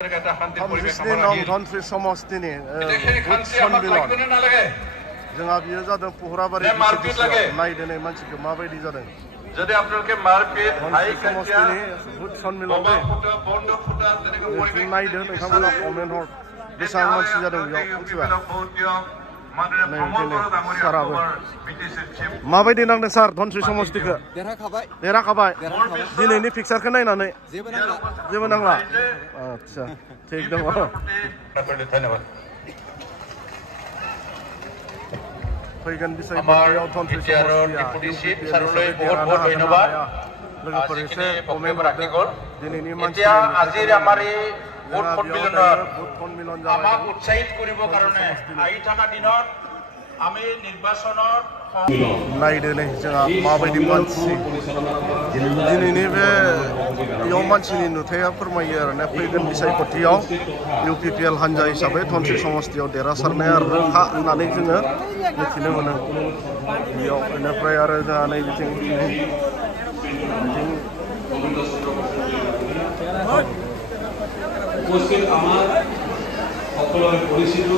धनश्री समष्टिनि जोंहा बियो जादों पुहराबारि नायदों मानसिखौ माबायदि जादों যদি আপোনালোকে মারপিট হাই সমষ্টিनि बुथ सन्मिलन नायदों नोंथांमोना कमेन्ट हर बेसेबां मानसि जादों बेयाव मिथिबाय साराबो माबायदि नांदों सार धनश्री समष्टिखौ देरहाखाबाय दिनैनि फिक्सारखौ नायनानै जेबो नांला आच्छा ठीक दङ धन्यवाद फैगोन बिसायख'थियाव धनश्री समष्टिया बहुत बहुत धन्यवाद लोगोफोर एसे कमेन्ट हरदो दिनैनि मानसि আজিৰ আমাৰ এই ভোট সন্মিলন আমাক উৎসাহিত কৰিবৰ কাৰণে আহি থকা দিনত আমি নিৰ্বাচনৰ नायदो नै जोंहा माबायदि मानसि दिनैनि बे इयाव मानसिनि नुथाया फोरमायो आरोना फैगोन बिसायख'थियाव UPPL हान्जा हिसाबै धनश्री समष्टियाव देरहासारनाया रोखा होननानै जोङो मिथिनो मोनो बेयाव बेनिफ्राय आरो जोंहा नै बिथिं উপস্থিত আমাৰ সকলোৰে পৰিচিত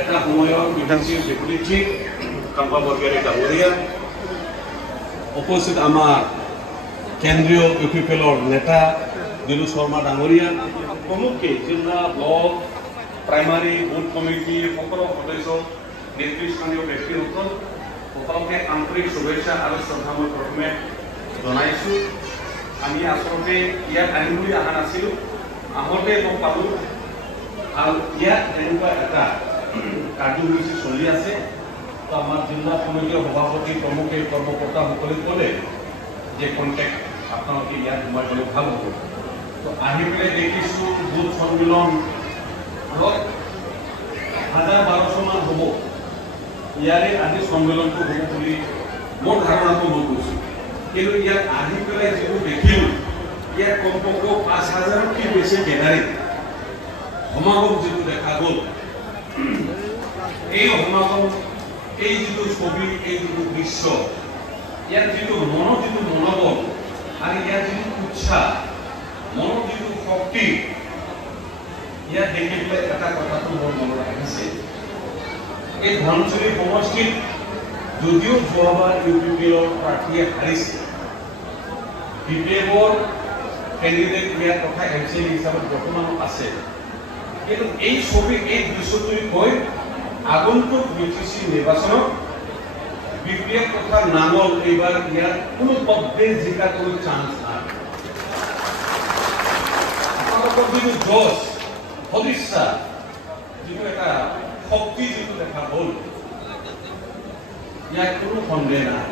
এটা সময়ৰ বিদেশী ডেপুটি কাম্পা বৰগয়াৰী ডাঙৰীয়া উপস্থিত আমাৰ কেন্দ্ৰীয় UPPLৰ নেতা দিলু শৰ্মা ডাঙৰীয়া প্ৰমুখ্যে জিলা ব্লক প্ৰাইমাৰী বুথ কমিটি সকলো সদস্য নেতৃস্থানীয় ব্যক্তিসকল সকলোকে আন্তৰিক শুভেচ্ছা আৰু শ্ৰদ্ধা মই প্ৰথমে জনাইছোঁ আমি আচলতে ইয়াত আহিম বুলি অহা নাছিলোঁ আহোঁতে গম পালোঁ আৰু ইয়াত এনেকুৱা এটা কাৰ্যসূচী চলি আছে তো আমাৰ জিলা কমিটিৰ সভাপতি প্ৰমুখে কৰ্মকৰ্তাসকলে ক'লে যে কণ্টেক্ট আপোনালোকে ইয়াত সোমাই গ'লে ভাল হ'ব তো আহি পেলাই দেখিছোঁ বুথ সন্মিলন 1000-1200মান হ'ব ইয়াৰে আজি সন্মিলনটো হ'ব বুলি মোৰ ধাৰণাটো মই কৈছোঁ কিন্তু ইয়াত আহি পেলাই যিটো দেখিলোঁ ইয়াত কমপক্ষে 5000তকৈ বেছি গেদাৰিং সমাগম যিটো দেখা গ'ল এই সমাগম এই যিটো ছবি এই যিটো দৃশ্য ইয়াৰ যিটো মনোবল আৰু ইয়াৰ যিটো উৎসাহ মনৰ যিটো শক্তি ইয়াত দেখি পেলাই এটা কথাটো মোৰ মনত আহিছে এই ধনশ্ৰী সমষ্টিত যদিও যোৱাবাৰ UPPLৰ প্ৰাৰ্থীয়ে হাৰিছে BPFৰ কেন্ডিডেট ইয়াৰ কথা MCA হিচাপত বৰ্তমান আছে কিন্তু এই ছবি এই দৃশ্যটোৱে কৈ আগন্তুক BTC নিৰ্বাচনত BPF তথা নাঙল এইবাৰ ইয়াৰ কোনো পদে জিকাৰ কোনো চান্স নাই আপোনালোকৰ যিটো জোচ সদিচ্ছা যিটো এটা শক্তি যিটো দেখা গ'ল ইয়াৰ কোনো সন্দেহ নাই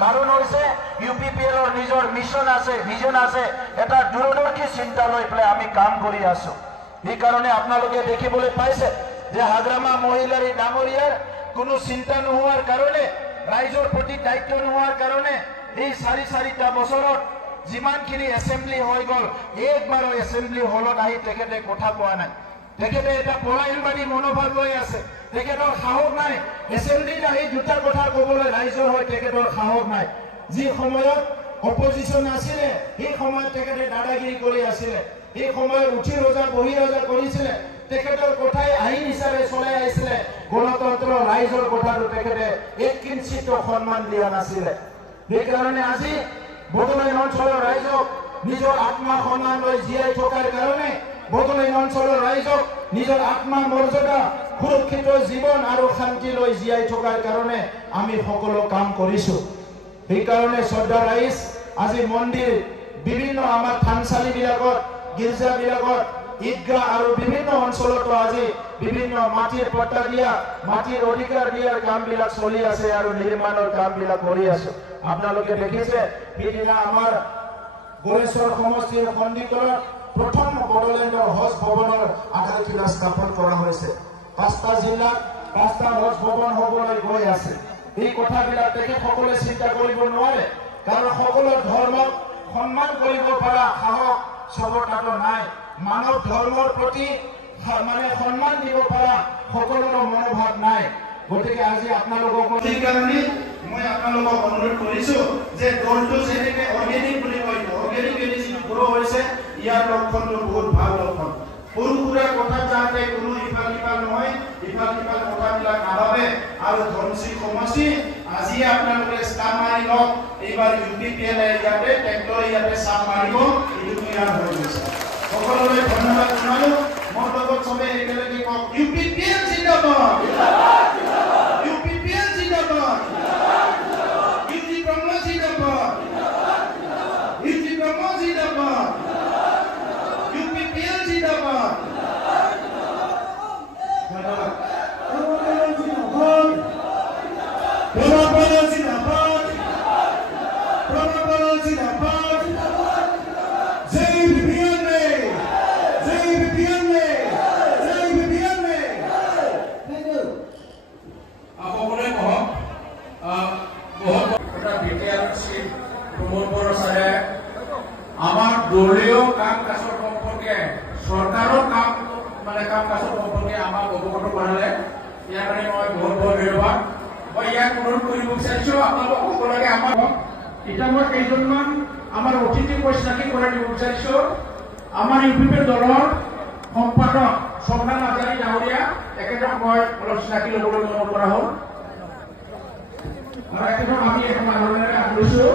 कारण UPPLৰ নিজৰ মিশন আছে ভিজন আছে এটা দূৰদৰ্শী চিন্তা লৈ পেলাই আমি কাম কৰি আছো এই কাৰণে আপোনালোকে দেখিবলৈ পাইছে যে হাগ্ৰামা মহিলাৰ ডাঙৰীয়াৰ কোনো চিন্তা নোহোৱাৰ কাৰণে ৰাইজৰ প্ৰতি দায়িত্ব নোহোৱাৰ কাৰণে এই 4-4টা বছৰত যিমানখিনি এছেম্বলি হৈ গ'ল একবাৰো এছেম্বলি হলত আহি তেখেতে কথা কোৱা নাই তেখেতে এটা পলায়নবাদী মনোভাৱ লৈ আছে তেখেতৰ সাহস নাই এছেম্বলিত আহি দুটা কথা ক'বলৈ ৰাইজৰ হৈ তেখেতৰ সাহস নাই যি সময়ত অপজিশন আছিলে এই সময়ত তেখেতে দাদাগিৰি কৰি আছিলে এই সময়ত উঠি ৰজা বহি ৰজা কৰিছিলে তেখেতৰ কথাই আইন হিচাপে চলাই আহিছিলে গণতন্ত্ৰ ৰাইজৰ কথাটো তেখেতে এক কিঞ্চিত সন্মান দিয়া নাছিলে সেইকাৰণে আজি বদলৈন অঞ্চলৰ ৰাইজক নিজৰ আত্মা সন্মান লৈ জীয়াই থকাৰ কাৰণে বদলৈন অঞ্চলৰ ৰাইজক নিজৰ আত্মা মৰ্যাদা সুৰক্ষিত জীৱন আৰু শান্তি লৈ জীয়াই থকাৰ কাৰণে আমি সকলো কাম কৰিছো এই কাৰণে শ্ৰদ্ধা ৰাইজ আজি মন্দিৰ বিভিন্ন আমাৰ থানচালি বিলাকত গীৰ্জাবিলাকত ঈদগাহ আৰু বিভিন্ন অঞ্চলতো আজি বিভিন্ন মাটিৰ পট্টা দিয়া মাটিৰ অধিকাৰ দিয়াৰ কামবিলাক চলি আছে আৰু নিৰ্মাণৰ কামবিলাক কৰি আছে আপোনালোকে দেখিছে সেইদিনা আমাৰ গোৰেশ্বৰ সমষ্টিৰ সন্দিকৰত প্ৰথম বড়োলেণ্ডৰ হজ ভৱনৰ আধাৰশিলা স্থাপন কৰা হৈছে 5টা জিলাত 5টা হজ ভৱন হ'বলৈ গৈ আছে এই কথাবিলাক তেখেতসকলে চিন্তা কৰিব নোৱাৰে কাৰণ সকলো ধৰ্মক সন্মান কৰিব পৰা সাহস চবৰ তাতো নাই মানৱ ধৰ্মৰ প্ৰতি মানে সন্মান দিব পৰা সকলোৰে মনোভাৱ নাই গতিকে আজি আপোনালোকক কাৰণে মই আপোনালোকক অনুৰোধ কৰিছো যে দলটো যেনেকৈ অৰ্গেনিক বুলি কয় অৰ্গেনিক মেডিচিন গ্ৰ' হৈছে ইয়াৰ লক্ষণটো বহুত ভাল লক্ষণ সৰু সুৰা কথা যাতে কোনো ইফাল সিফাল নহয় ইফাল সিফাল কথাবিলাক নাভাবে আৰু ধনশীল সমষ্টি আজি আপোনালোকে স্থান মাৰি লওক এইবাৰ UPPL ইয়াতে ট্ৰেক্টৰ ইয়াতে চাপ মাৰিব এইটো ইয়াৰ হৈ গৈছে সকলোৰে ধন্যবাদ জনালো মোৰ লগত চবে একেলগে কওক UPPL জিন্দাবাদ UPPL জিন্দাবাদ UG ব্ৰহ্ম জিন্দাবাদ UG ব্ৰহ্ম জিন্দাবাদ UPPL জিন্দাবাদ আমাৰ দলীয় কাম কাজৰ সম্পৰ্কে সৰকাৰেৰ কাম মানে কাম কাজৰ সম্পৰ্কে আমাক অবগত কৰালে ইয়াৰ কাৰণে মই বহুত বহুত ধন্যবাদ মই ইয়াক অনুৰোধ কৰিব বিচাৰিছো আপোনালোক সকলোকে আমাৰ এটা মই কেইজনমান আমাৰ অতিথি চিনাকি কৰাই দিব বিচাৰিছো আমাৰ UPPL দলৰ সম্পাদক সোমনাথ আজাৰী ডাঙৰীয়া একেদৰে মই অলপ চিনাকি ল'বলৈ মন কৰা হ'ল আৰু একেদৰে আমি এখন আন্দোলনেৰে আগলৈছো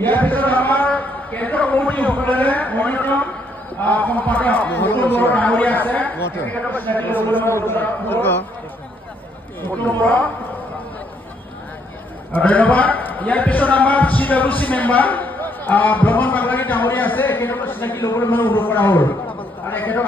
ইয়াৰ পিছত আমাৰ কেন্দ্ৰ কমিটি সকলেৰে অন্যতম সম্পাদক নতুন বড়ো ডাঙৰীয়া আছে তেখেতক চিনাকি ল'বলৈ মই ধন্যবাদ ইয়াৰ পিছত আমাৰ CWC মেম্বাৰ ভ্ৰমণ বাগলাৰী ডাঙৰীয়া আছে এখেতক চিনাকি ল'বলৈ মই অনুৰোধ কৰা হ'ল আৰু এখেতক